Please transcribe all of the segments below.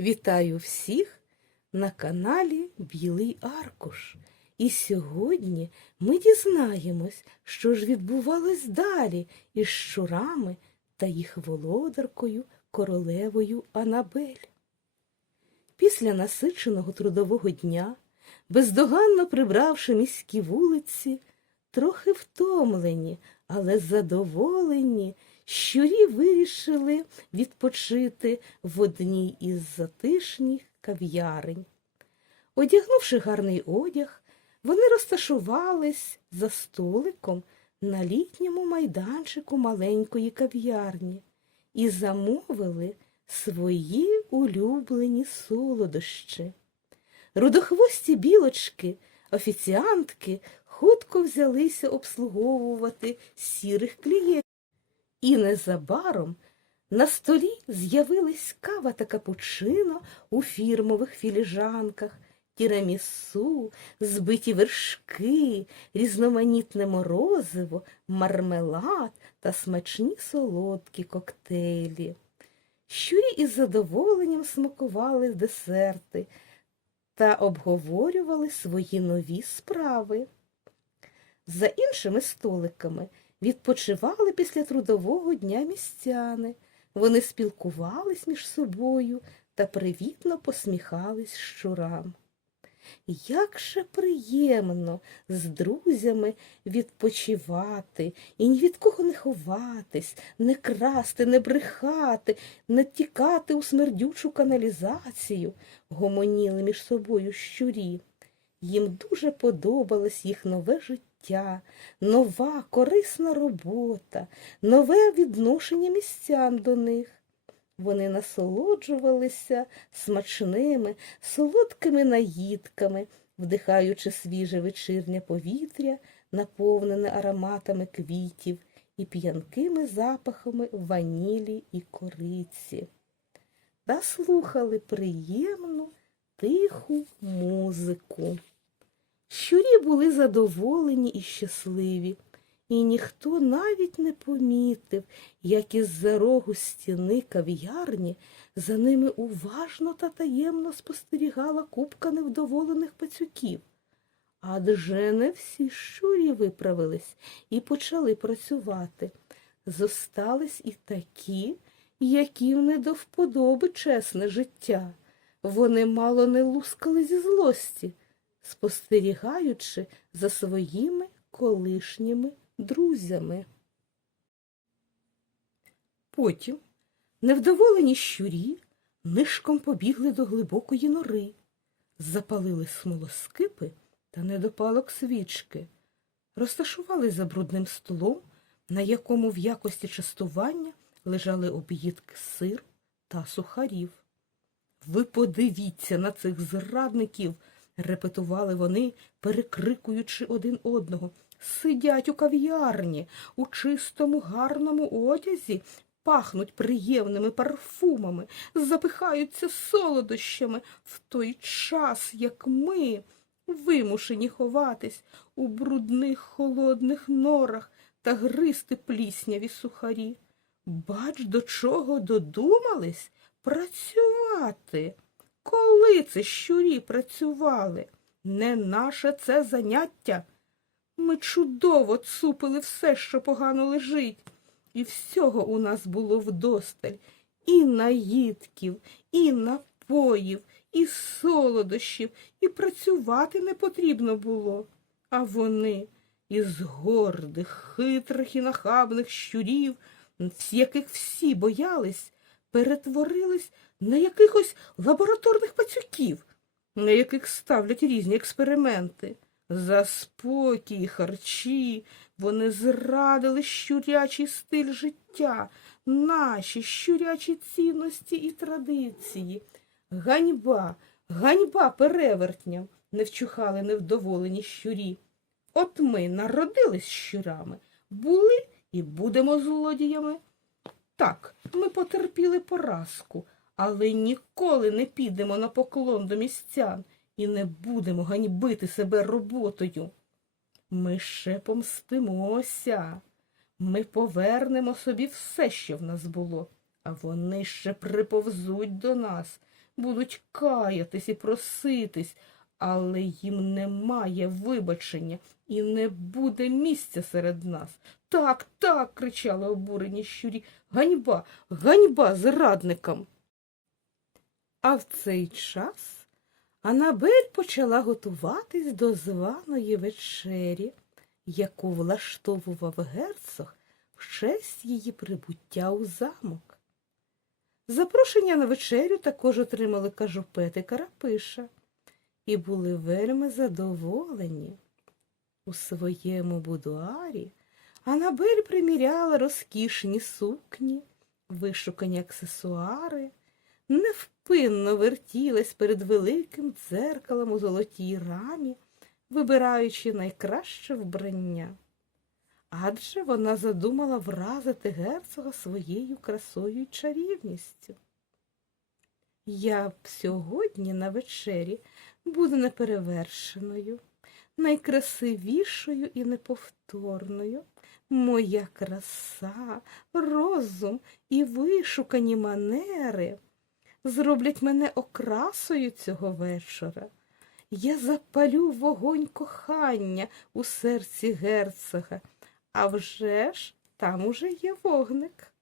Вітаю всіх на каналі Білий Аркуш. І сьогодні ми дізнаємось, що ж відбувалось далі із щурами та їх володаркою королевою Анабель. Після насиченого трудового дня, бездоганно прибравши міські вулиці, трохи втомлені, але задоволені, щурі вирішили відпочити в одній із затишніх кав'ярень. Одягнувши гарний одяг, вони розташувались за столиком на літньому майданчику маленької кав'ярні і замовили свої улюблені солодощі. Рудохвості білочки, офіціантки хутко взялися обслуговувати сірих клієнтів. І незабаром на столі з'явились кава та капучино у фірмових філіжанках, тірамісу, збиті вершки, різноманітне морозиво, мармелад та смачні солодкі коктейлі. Щурі із задоволенням смакували десерти та обговорювали свої нові справи. За іншими столиками відпочивали після трудового дня містяни. Вони спілкувались між собою та привітно посміхались щурам. Як же приємно з друзями відпочивати і ні від кого не ховатись, не красти, не брехати, не тікати у смердючу каналізацію, гомоніли між собою щурі. Їм дуже подобалось їх нове життя, нова корисна робота, нове відношення містян до них. Вони насолоджувалися смачними, солодкими наїдками, вдихаючи свіже вечірнє повітря, наповнене ароматами квітів і п'янкими запахами ванілі і кориці. Та слухали приємну, тиху музику. Щурі були задоволені і щасливі, і ніхто навіть не помітив, як із-за рогу стіни кав'ярні за ними уважно та таємно спостерігала купка невдоволених пацюків. Адже не всі щурі виправились і почали працювати. Зостались і такі, яким не до вподоби чесне життя. Вони мало не лускали зі злості, спостерігаючи за своїми колишніми друзями. Потім невдоволені щурі нишком побігли до глибокої нори, запалили смолоскипи та недопалок свічки, розташували за брудним столом, на якому в якості частування лежали об'їдки сиру та сухарів. Ви подивіться на цих зрадників, репетували вони, перекрикуючи один одного. Сидять у кав'ярні, у чистому гарному одязі, пахнуть приємними парфумами, запихаються солодощами в той час, як ми, вимушені ховатись у брудних холодних норах та гризти плісняві сухарі. Бач, до чого додумались працювати. Коли це щурі працювали? Не наше це заняття. Ми чудово цупили все, що погано лежить, і всього у нас було вдосталь і наїдків, і напоїв, і солодощів, і працювати не потрібно було. А вони із гордих, хитрих і нахабних щурів, з яких всі боялись, перетворились на якихось лабораторних пацюків, на яких ставлять різні експерименти. За спокій, і харчі вони зрадили щурячий стиль життя, наші щурячі цінності і традиції. Ганьба, ганьба перевертням, не вчухали невдоволені щурі. От ми народились щурами, були і будемо злодіями. Так, ми потерпіли поразку, але ніколи не підемо на поклон до містян і не будемо ганьбити себе роботою. Ми ще помстимося. Ми повернемо собі все, що в нас було, а вони ще приповзуть до нас, будуть каятись і проситись, але їм немає вибачення і не буде місця серед нас. Так, так, кричали обурені щурі. Ганьба, ганьба зрадникам. А в цей час Анабель почала готуватись до званої вечері, яку влаштовував герцог в честь її прибуття у замок. Запрошення на вечерю також отримали кажупет і карапиша і були вельми задоволені. У своєму будуарі Анабель приміряла розкішні сукні, вишукані аксесуари, невпинно вертілась перед великим дзеркалом у золотій рамі, вибираючи найкраще вбрання. Адже вона задумала вразити герцога своєю красою й чарівністю. Я б сьогодні на вечері буду неперевершеною, найкрасивішою і неповторною. Моя краса, розум і вишукані манери зроблять мене окрасою цього вечора. Я запалю вогонь кохання у серці герцога, а вже ж там уже є вогник.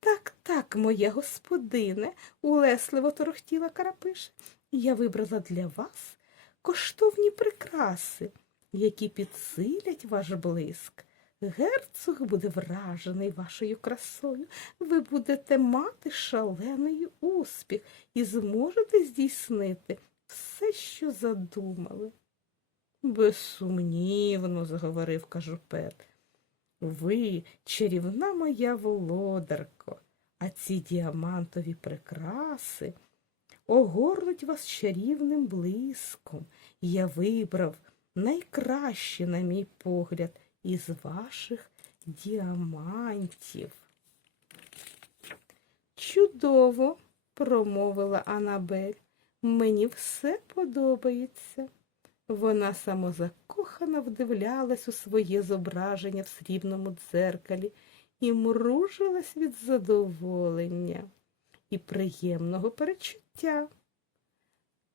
Так, так, моя господине, улесливо торохтіла Карапиша, я вибрала для вас коштовні прикраси, які підсилять ваш блиск. Герцог буде вражений вашою красою. Ви будете мати шалений успіх і зможете здійснити все, що задумали. Безсумнівно, заговорив кажупет. Ви, чарівна моя володарко, а ці діамантові прикраси огорнуть вас чарівним блиском. Я вибрав найкраще, на мій погляд, із ваших діамантів. Чудово, промовила Анабель. Мені все подобається. Вона самозакохано вдивлялась у своє зображення в срібному дзеркалі і мружилась від задоволення і приємного перечуття.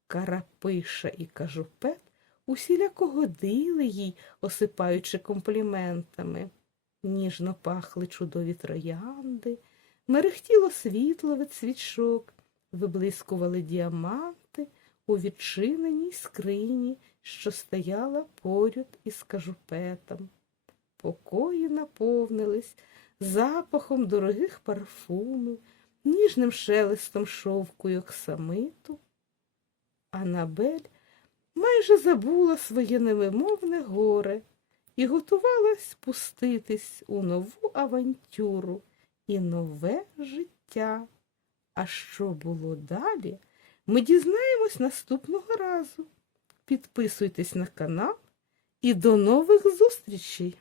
Карапиша і кажупет усіляко годили їй, осипаючи компліментами. Ніжно пахли чудові троянди, мерехтіло світло від свічок, виблискували діаманти у відчиненій скрині, що стояла поряд із кажупетом. Покої наповнились запахом дорогих парфумів, ніжним шелестом шовку й оксамиту. Анабель майже забула своє невимовне горе і готувалась спуститись у нову авантюру і нове життя. А що було далі, ми дізнаємось наступного разу. Підписуйтесь на канал і до нових зустрічей!